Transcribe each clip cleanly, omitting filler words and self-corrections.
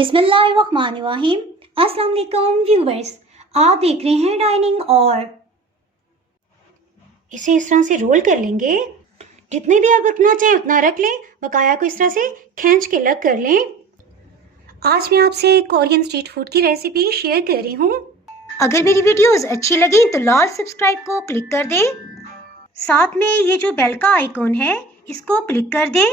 बिस्मिल्लाहिर्रहमानिर्रहीम। अस्सलाम वालेकुम व्यूवर्स, आप देख रहे हैं डाइनिंग। और इसे इस तरह से रोल कर लेंगे। जितने भी आप रखना चाहें उतना रख लें, बकाया को इस तरह से खींच के अलग कर लें। आज मैं आपसे कोरियन स्ट्रीट फूड की रेसिपी शेयर कर रही हूँ। अगर मेरी वीडियोस अच्छी लगी तो लाल सब्सक्राइब को क्लिक कर दें। साथ में ये जो बेल का आइकॉन है इसको क्लिक कर दें।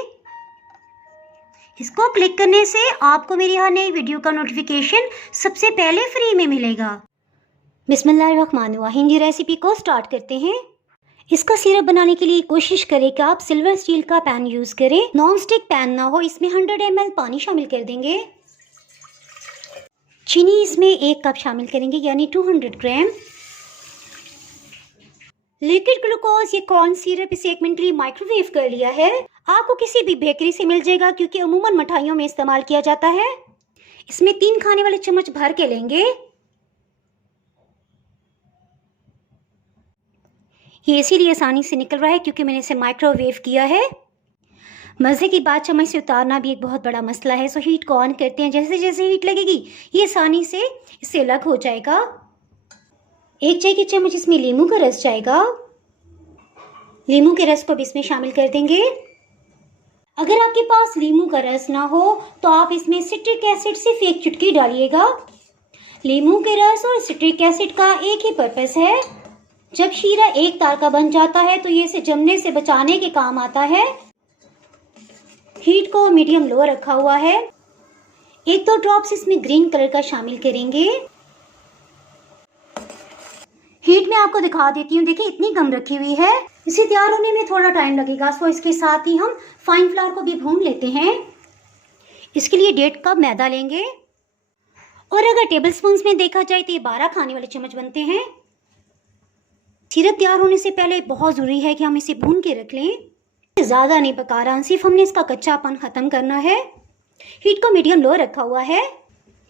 इसको क्लिक करने से आपको मेरी हर नई वीडियो का नोटिफिकेशन सबसे पहले फ्री में मिलेगा। बिस्मिल्लाहिर्रहमानिर्रहीम। ये रेसिपी को स्टार्ट करते हैं। इसका सिरप बनाने के लिए कोशिश करें कि आप सिल्वर स्टील का पैन यूज़ करें, नॉन स्टिक पैन ना हो। इसमें 100 ml पानी शामिल कर देंगे। चीनी इसमें 1 कप शामिल करेंगे, यानी 200 ग्राम। लिक्विड ग्लूकोज ये कॉर्न सिरप इसे 1 मिनट के लिए माइक्रोवेव कर लिया है। आपको किसी भी बेकरी से मिल जाएगा, क्योंकि अमूमन मिठाइयों में इस्तेमाल किया जाता है। इसमें 3 खाने वाले चम्मच भर के लेंगे। ये इसीलिए आसानी से निकल रहा है क्योंकि मैंने इसे माइक्रोवेव किया है। मज़े की बात, चम्मच से उतारना भी एक बहुत बड़ा मसला है। सो हीट को ऑन करते हैं। जैसे जैसे हीट लगेगी ये आसानी से इससे अलग हो जाएगा। 1 चाय की चम्मच इसमें नींबू का रस जाएगा। नींबू के रस को भी इसमें शामिल कर देंगे। अगर आपके पास नींबू का रस ना हो तो आप इसमें सिट्रिक एसिड सिर्फ 1 चुटकी डालिएगा। नींबू के रस और सिट्रिक एसिड का एक ही पर्पस है। जब शीरा एक तार का बन जाता है तो ये इसे जमने से बचाने के काम आता है। हीट को मीडियम लो रखा हुआ है। 1-2 ड्रॉप्स इसमें ग्रीन कलर का शामिल करेंगे। हीट में आपको दिखा देती हूँ। देखिए इतनी कम रखी हुई है। इसे तैयार होने में थोड़ा टाइम लगेगा। सो इसके साथ ही हम फाइन फ्लावर को भी भून लेते हैं। इसके लिए 1.5 कप मैदा लेंगे। और अगर टेबल स्पून में देखा जाए तो ये 12 खाने वाले चम्मच बनते हैं। सिरप तैयार होने से पहले बहुत ज़रूरी है कि हम इसे भून के रख लें। ज़्यादा नहीं पका रहा, सिर्फ हमने इसका कच्चापन ख़त्म करना है। हीट को मीडियम लो रखा हुआ है,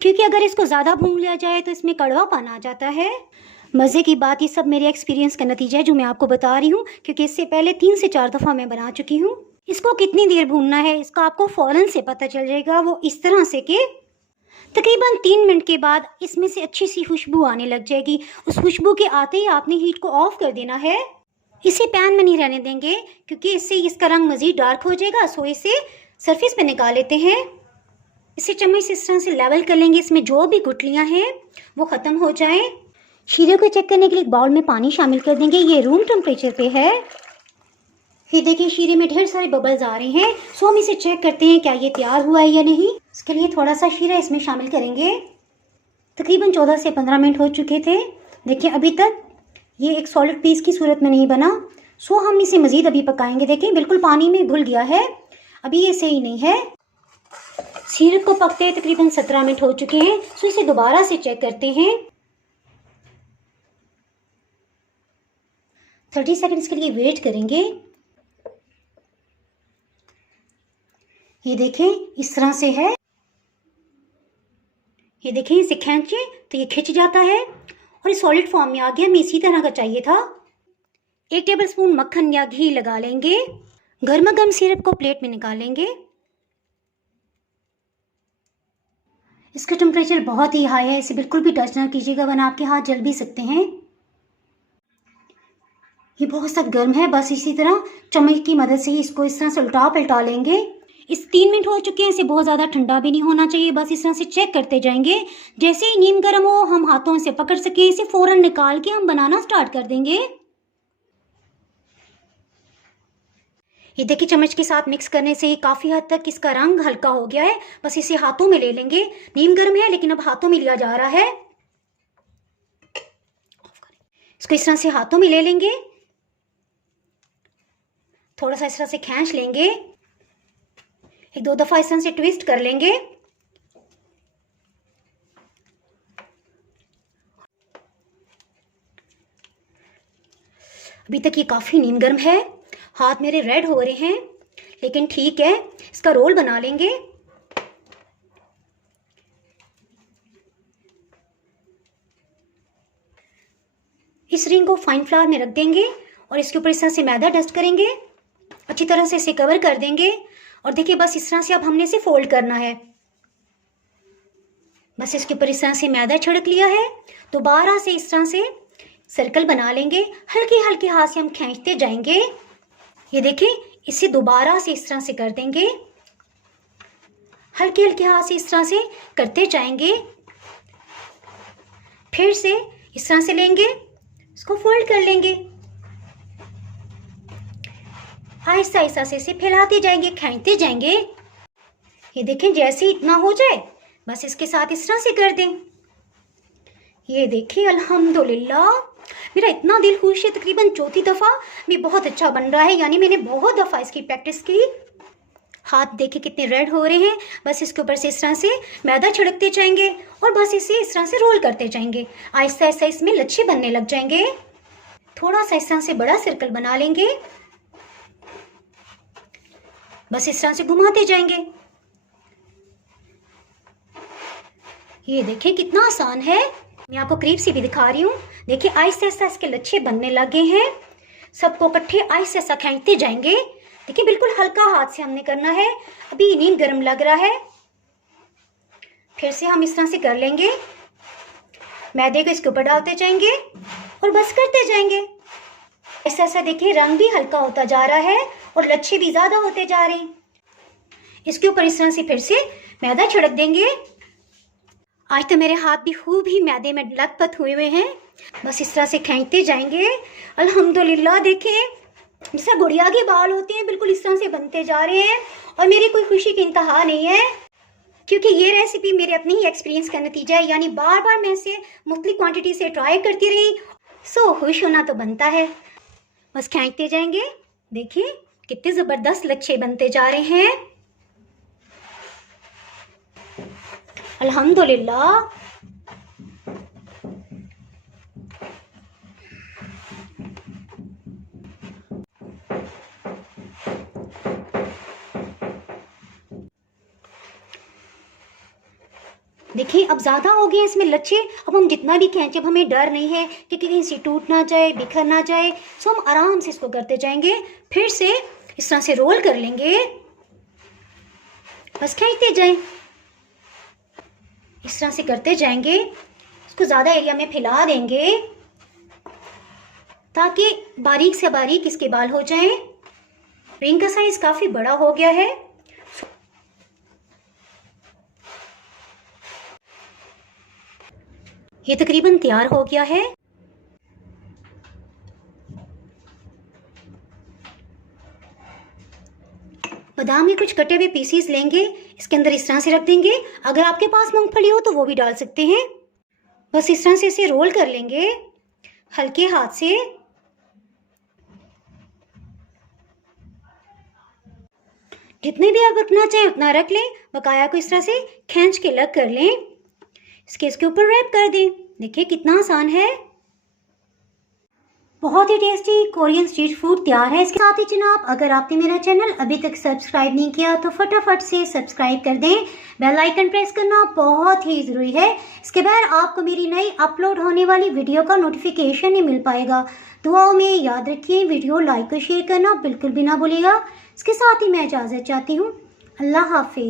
क्योंकि अगर इसको ज़्यादा भून लिया जाए तो इसमें कड़वापन आ जाता है। मज़े की बात, ये सब मेरे एक्सपीरियंस का नतीजा है जो मैं आपको बता रही हूँ, क्योंकि इससे पहले 3 से 4 दफ़ा मैं बना चुकी हूँ। इसको कितनी देर भूनना है इसका आपको फ़ौरन से पता चल जाएगा। वो इस तरह से कि तकरीबन 3 मिनट के बाद इसमें से अच्छी सी खुशबू आने लग जाएगी। उस खुशबू के आते ही आपने हीट को ऑफ कर देना है। इसे पैन में नहीं रहने देंगे, क्योंकि इससे इसका रंग मज़ीद डार्क हो जाएगा। सो इसे सरफेस पे निकाल लेते हैं। इसे चम्मच से इस तरह से लेवल कर लेंगे, इसमें जो भी गुठलियाँ हैं वो ख़त्म हो जाएं। शीरे को चेक करने के लिए एक बाउल में पानी शामिल कर देंगे। ये रूम टेम्परेचर पे है। ये देखिए शीरे में ढेर सारे बबल्स आ रहे हैं। सो हम इसे चेक करते हैं क्या ये तैयार हुआ है या नहीं। इसके लिए थोड़ा सा शीरा इसमें शामिल करेंगे। तकरीबन 14 से 15 मिनट हो चुके थे। देखिए अभी तक ये एक सॉलिड पीस की सूरत में नहीं बना। सो हम इसे मज़ीद अभी पकाएंगे। देखिए बिल्कुल पानी में घुल गया है, अभी ये सही नहीं है। सिरप को पकते तकरीबन 17 मिनट हो चुके हैं। सो इसे दोबारा से चेक करते हैं। 30 सेकंड्स के लिए वेट करेंगे। ये देखें इस तरह से है। ये देखें इसे खींचे तो ये खिंच जाता है और ये सॉलिड फॉर्म में आ गया। हमें इसी तरह का चाहिए था। 1 टेबलस्पून मक्खन या घी लगा लेंगे। गर्मा गर्म सिरप को प्लेट में निकालेंगे। इसका टेम्परेचर बहुत ही हाई है, इसे बिल्कुल भी टच ना कीजिएगा वरना आपके हाथ जल भी सकते हैं। ये बहुत सख्त गर्म है। बस इसी तरह चम्मच की मदद से ही इसको इस तरह से उल्टा पलटा लेंगे। इस 3 मिनट हो चुके हैं। इसे बहुत ज़्यादा ठंडा भी नहीं होना चाहिए। बस इस तरह से चेक करते जाएंगे। जैसे ही नीम गर्म हो हम हाथों से पकड़ सकें, इसे फ़ौरन निकाल के हम बनाना स्टार्ट कर देंगे। ये देखिए चम्मच के साथ मिक्स करने से काफ़ी हद तक इसका रंग हल्का हो गया है। बस इसे हाथों में ले लेंगे। नीम गर्म है लेकिन अब हाथों में लिया जा रहा है। इसको इस तरह से हाथों में ले लेंगे। थोड़ा सा इस तरह से खींच लेंगे। 1-2 दफ़ा इस तरह से ट्विस्ट कर लेंगे। अभी तक ये काफ़ी नीम गर्म है। हाथ मेरे रेड हो रहे हैं, लेकिन ठीक है। इसका रोल बना लेंगे। इस रिंग को फाइन फ्लावर में रख देंगे और इसके ऊपर इस तरह से मैदा डस्ट करेंगे। अच्छी तरह से इसे कवर कर देंगे। और देखिए बस इस तरह से अब हमने इसे फोल्ड करना है। बस इसके ऊपर इस तरह से मैदा छिड़क लिया है। दोबारा से इस तरह से सर्कल बना लेंगे, हल्के हल्के हाथ से हम खींचते जाएंगे। ये देखिए, इसे दोबारा से इस तरह से कर देंगे, हल्के हल्के हाथ से इस तरह से करते जाएंगे। फिर से इस तरह से लेंगे, इसको फोल्ड कर लेंगे, आहिस्ता आहिस्ता से इसे फैलाते जाएंगे, खींचते जाएंगे। ये देखें, जैसे ही इतना हो जाए बस इसके साथ इस तरह से कर दें। ये देखिए, अल्हम्दुलिल्लाह मेरा इतना दिल खुश है, तकरीबन चौथी दफ़ा भी बहुत अच्छा बन रहा है। यानी मैंने बहुत दफ़ा इसकी प्रैक्टिस की। हाथ देखिए कितने रेड हो रहे हैं। बस इसके ऊपर से इस तरह से मैदा छिड़कते जाएंगे और बस इसे इस तरह से रोल करते जाएंगे। आहिस्ता आहिस्ता इसमें लच्छे बनने लग जाएंगे। थोड़ा सा इस तरह से बड़ा सर्कल बना लेंगे, बस इस तरह से घुमाते जाएंगे। ये देखिए कितना आसान है। मैं आपको करीब से भी दिखा रही हूँ। देखिए, आहिस्ता आहिस्ता इसके लच्छे बनने लगे हैं। सबको इकट्ठे आहिस्ता आहिस्ता खींचते जाएंगे। देखिए, बिल्कुल हल्का हाथ से हमने करना है। अभी नहीं गर्म लग रहा है। फिर से हम इस तरह से कर लेंगे, मैदे को इसके ऊपर डालते जाएंगे और बस करते जाएंगे। ऐसा ऐसा देखिए, रंग भी हल्का होता जा रहा है और लच्छे भी ज़्यादा होते जा रहे हैं। इसके ऊपर इस तरह से फिर से मैदा छिड़क देंगे। आज तो मेरे हाथ भी खूब ही मैदे में लथपथ हुए हैं। बस इस तरह से खींचते जाएंगे। अल्हम्दुलिल्लाह, देखें जैसा गुड़िया के बाल होते हैं, बिल्कुल इस तरह से बनते जा रहे हैं। और मेरी कोई खुशी की इंतहा नहीं है, क्योंकि ये रेसिपी मेरे अपने ही एक्सपीरियंस का नतीजा है। यानी बार बार मैं इसे मुख्तलिफ क्वांटिटी से ट्राई करती रही। सो खुश होना तो बनता है। बस खींचते जाएंगे। देखिए कितने ज़बरदस्त लच्छे बनते जा रहे हैं, अल्हम्दुलिल्लाह। देखिए, अब ज़्यादा हो गए इसमें लच्छे। अब हम जितना भी खींचे, अब हमें डर नहीं है कि कहीं से टूट ना जाए, बिखर ना जाए। सो हम आराम से इसको करते जाएंगे। फिर से इस तरह से रोल कर लेंगे, बस खींचते जाएं, इस तरह से करते जाएंगे। इसको ज़्यादा एरिया में फैला देंगे ताकि बारीक से बारीक इसके बाल हो जाएं। रिंग का साइज काफ़ी बड़ा हो गया है। ये तकरीबन तैयार हो गया है। बादाम के कुछ कटे हुए पीसीस लेंगे, इसके अंदर इस तरह से रख देंगे। अगर आपके पास मूंगफली हो तो वो भी डाल सकते हैं। बस इस तरह से इसे रोल कर लेंगे हल्के हाथ से। जितने भी आप रखना चाहें उतना रख लें। बकाया को इस तरह से खींच के अलग कर लें, इसके ऊपर रैप कर दें। देखिए कितना आसान है। बहुत ही टेस्टी कोरियन स्ट्रीट फूड तैयार है। इसके साथ ही जनाब, अगर आपने मेरा चैनल अभी तक सब्सक्राइब नहीं किया तो फटाफट से सब्सक्राइब कर दें। बेल आइकन प्रेस करना बहुत ही ज़रूरी है। इसके बगैर आपको मेरी नई अपलोड होने वाली वीडियो का नोटिफिकेशन नहीं मिल पाएगा। दुआओं में याद रखिए, वीडियो लाइक और शेयर करना बिल्कुल भी ना भूलिएगा। इसके साथ ही मैं इजाज़त चाहती हूँ। अल्लाह हाफिज़।